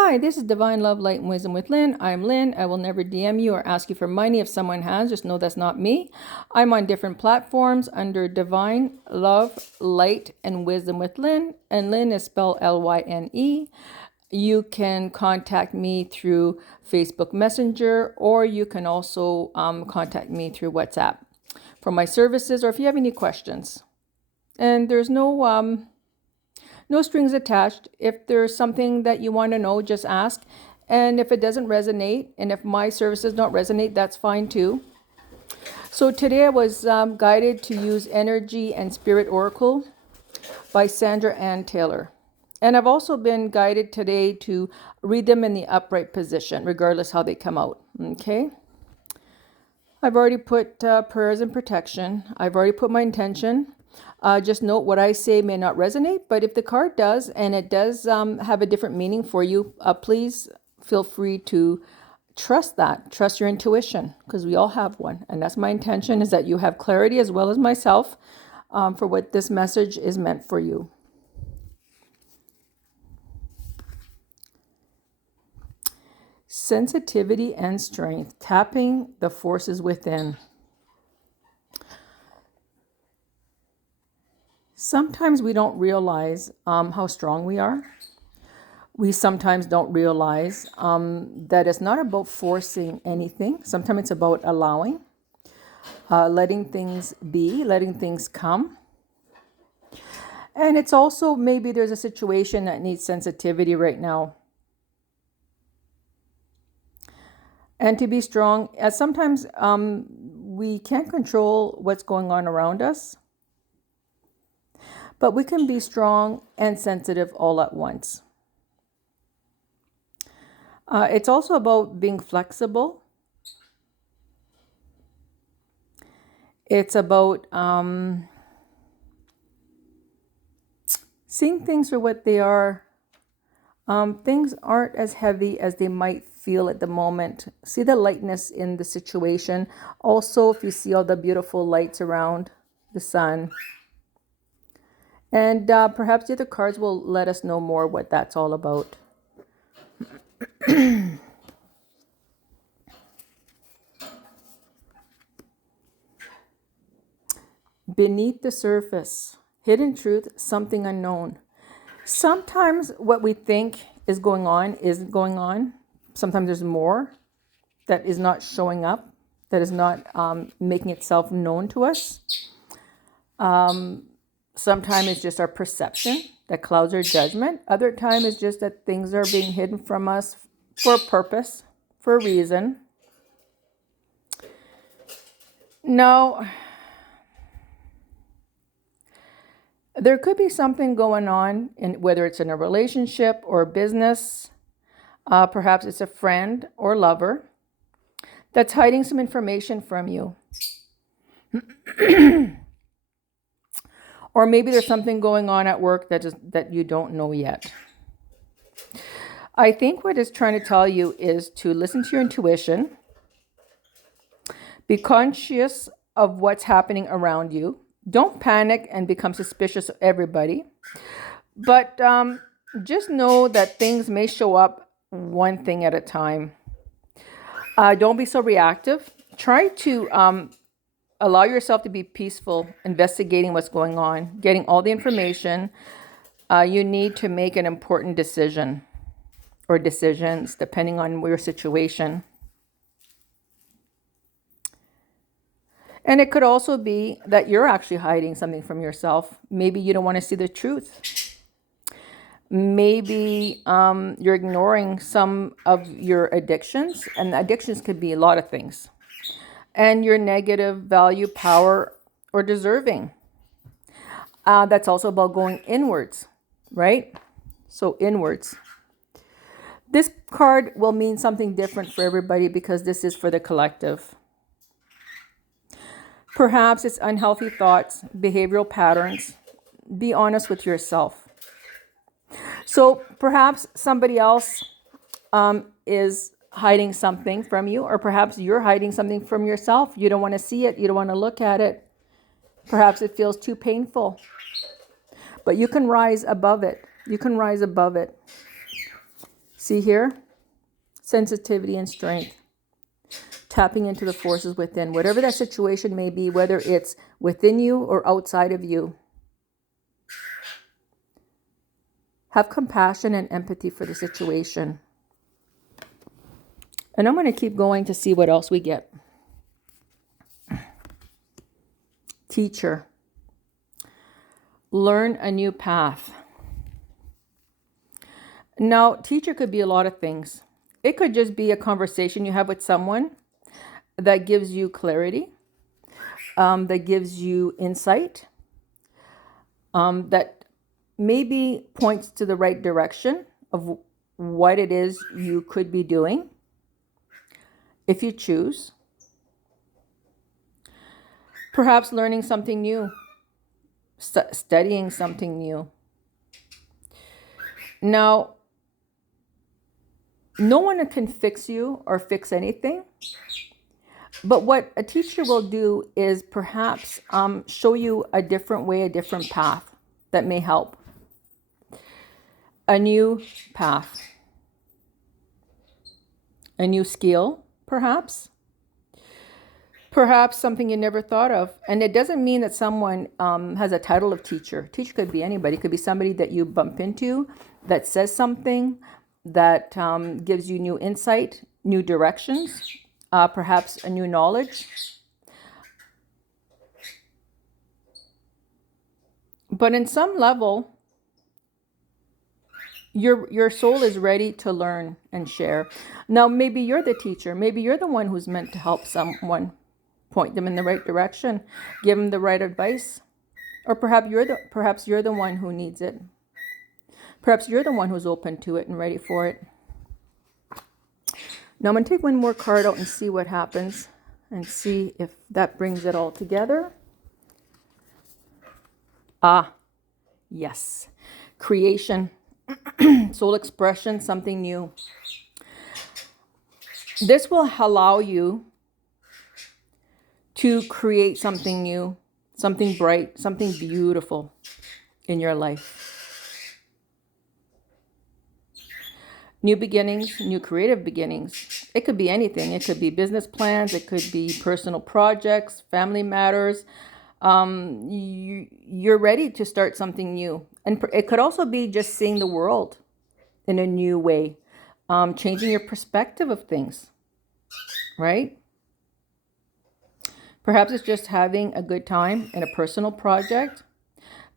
Hi, this is Divine Love, Light, and Wisdom with Lynn. I'm Lynn. I will never DM you or ask you for money if someone has. Just know that's not me. I'm on different platforms under Divine Love, Light, and Wisdom with Lynn. And Lynn is spelled Lyne. You can contact me through Facebook Messenger, or you can also contact me through WhatsApp for my services, or if you have any questions. And there's no strings attached. If there's something that you want to know, just ask. And if it doesn't resonate, and if my services don't resonate, that's fine too. So today I was guided to use Energy and Spirit Oracle by Sandra Ann Taylor. And I've also been guided today to read them in the upright position, regardless how they come out. Okay? I've already put prayers and protection. I've already put my intention. Just note what I say may not resonate, but if the card does, and it does have a different meaning for you, please feel free to trust that. Trust your intuition, because we all have one. And that's my intention, is that you have clarity as well as myself for what this message is meant for you. Sensitivity and strength, tapping the forces within. Sometimes we don't realize how strong we are. We sometimes don't realize that it's not about forcing anything. Sometimes it's about allowing, letting things be, letting things come. And it's also maybe there's a situation that needs sensitivity right now. And to be strong, as sometimes we can't control what's going on around us. But we can be strong and sensitive all at once. It's also about being flexible. It's about seeing things for what they are. Things aren't as heavy as they might feel at the moment. See the lightness in the situation. Also, if you see all the beautiful lights around the sun. And perhaps the other cards will let us know more what that's all about. Beneath the surface, hidden truth, something unknown. Sometimes what we think is going on isn't going on. Sometimes there's more that is not showing up, that is not making itself known to us. Sometimes it's just our perception that clouds our judgment. Other time is just that things are being hidden from us for a purpose, for a reason. Now, there could be something going on, in whether it's in a relationship or a business. Perhaps it's a friend or lover that's hiding some information from you. Or maybe there's something going on at work that you don't know yet. I think what it's trying to tell you is to listen to your intuition. Be conscious of what's happening around you. Don't panic and become suspicious of everybody. But just know that things may show up one thing at a time. Don't be so reactive. Try to allow yourself to be peaceful, investigating what's going on, getting all the information you need to make an important decision or decisions, depending on your situation. And it could also be that you're actually hiding something from yourself. Maybe you don't want to see the truth. Maybe you're ignoring some of your addictions, and addictions could be a lot of things. And your negative value, power, or deserving. That's also about going inwards, right? So inwards. This card will mean something different for everybody because this is for the collective. Perhaps it's unhealthy thoughts, behavioral patterns. Be honest with yourself. So perhaps somebody else is hiding something from you, or perhaps you're hiding something from yourself. You don't want to see it. You don't want to look at it. Perhaps it feels too painful. But you can rise above it. You can rise above it. See here? Sensitivity and strength. Tapping into the forces within. Whatever that situation may be, whether it's within you or outside of you. Have compassion and empathy for the situation. And I'm going to keep going to see what else we get. Teacher. Learn a new path. Now, teacher could be a lot of things. It could just be a conversation you have with someone that gives you clarity, that gives you insight, that maybe points to the right direction of what it is you could be doing if you choose. Perhaps learning something new, studying something new. Now, no one can fix you or fix anything. But what a teacher will do is perhaps show you a different way, a different path that may help. A new path. A new skill, perhaps. Perhaps something you never thought of. And it doesn't mean that someone has a title of teacher. Teacher could be anybody. It could be somebody that you bump into that says something that gives you new insight, new directions, perhaps a new knowledge. But in some level, your soul is ready to learn and share. Now, maybe you're the teacher. Maybe you're the one who's meant to help someone, point them in the right direction, give them the right advice. Or perhaps you're the one who needs it. Perhaps you're the one who's open to it and ready for it. Now I'm going to take one more card out and see what happens and see if that brings it all together. Yes. Creation, soul expression, something new. This will allow you to create something new, something bright, something beautiful in your life. New beginnings, new creative beginnings. It could be anything. It could be business plans. It could be personal projects, family matters. You're ready to start something new. And it could also be just seeing the world in a new way, changing your perspective of things, right? Perhaps it's just having a good time in a personal project.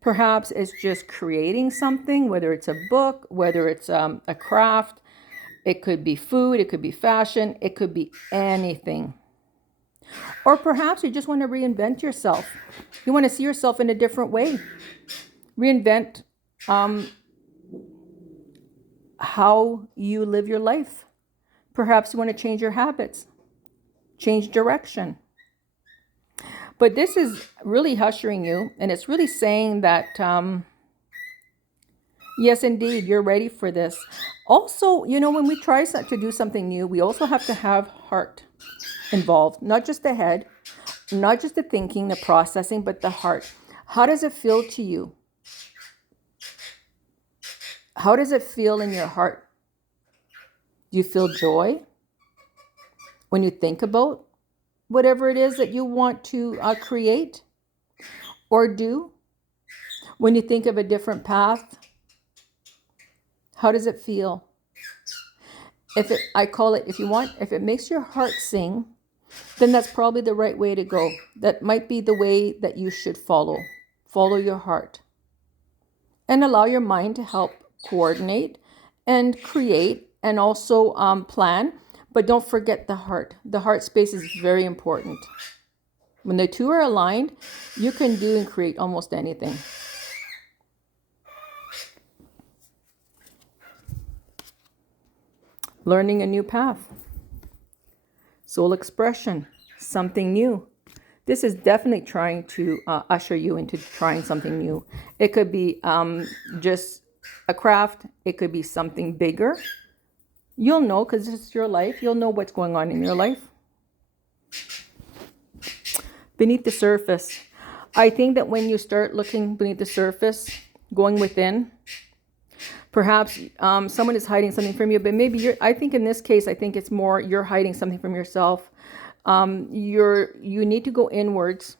Perhaps it's just creating something, whether it's a book, whether it's a craft. It could be food, it could be fashion, it could be anything. Or perhaps you just want to reinvent yourself. You want to see yourself in a different way. Reinvent how you live your life. Perhaps you want to change your habits, change direction. But this is really ushering you, and it's really saying that, yes, indeed, you're ready for this. Also, when we try to do something new, we also have to have heart involved, not just the head, not just the thinking, the processing, but the heart. How does it feel to you? How does it feel in your heart? Do you feel joy when you think about whatever it is that you want to create or do? When you think of a different path, how does it feel? If it makes your heart sing, then that's probably the right way to go. That might be the way that you should follow. Follow your heart. And allow your mind to help coordinate and create and also plan. But don't forget the heart. The heart space is very important. When the two are aligned, you can do and create almost anything. Learning a new path. Soul expression. Something new. This is definitely trying to usher you into trying something new. It could be just a craft. It could be something bigger. You'll know because it's your life. You'll know what's going on in your life. Beneath the surface. I think that when you start looking beneath the surface, going within, Perhaps someone is hiding something from you, but maybe I think in this case, I think it's more you're hiding something from yourself. You need to go inwards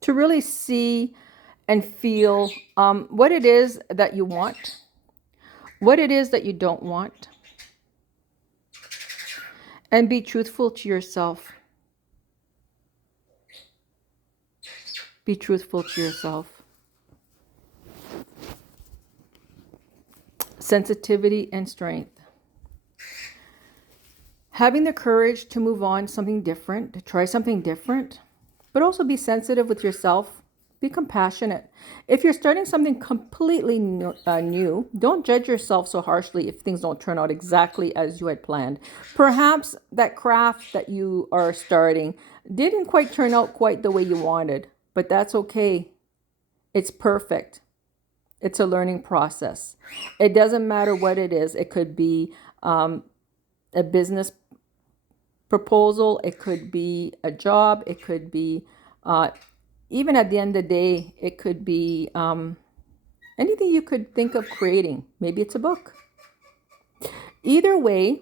to really see and feel what it is that you want, what it is that you don't want, and be truthful to yourself. Be truthful to yourself. Sensitivity and strength. Having the courage to move on, something different, to try something different, but also be sensitive with yourself. Be compassionate. If you're starting something completely new, don't judge yourself so harshly if things don't turn out exactly as you had planned. Perhaps that craft that you are starting didn't quite turn out quite the way you wanted, but that's okay. It's perfect. It's a learning process. It doesn't matter what it is. It could be a business proposal. It could be a job. It could be, even at the end of the day, it could be anything you could think of creating. Maybe it's a book. Either way,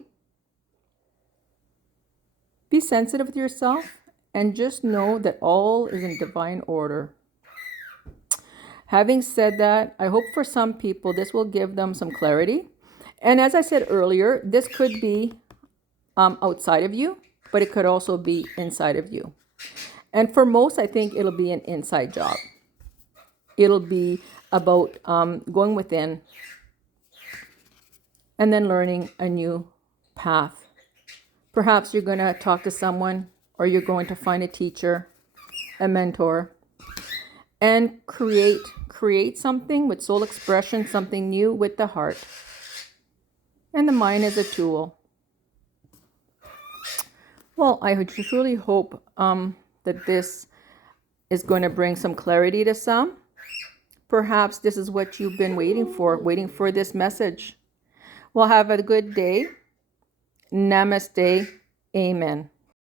be sensitive with yourself and just know that all is in divine order. Having said that, I hope for some people this will give them some clarity. And as I said earlier, this could be outside of you, but it could also be inside of you. And for most, I think it'll be an inside job. It'll be about going within and then learning a new path. Perhaps you're going to talk to someone, or you're going to find a teacher, a mentor, and create something with soul expression, something new with the heart. And the mind is a tool. Well, I truly hope that this is going to bring some clarity to some. Perhaps this is what you've been waiting for this message. Well, have a good day. Namaste. Amen.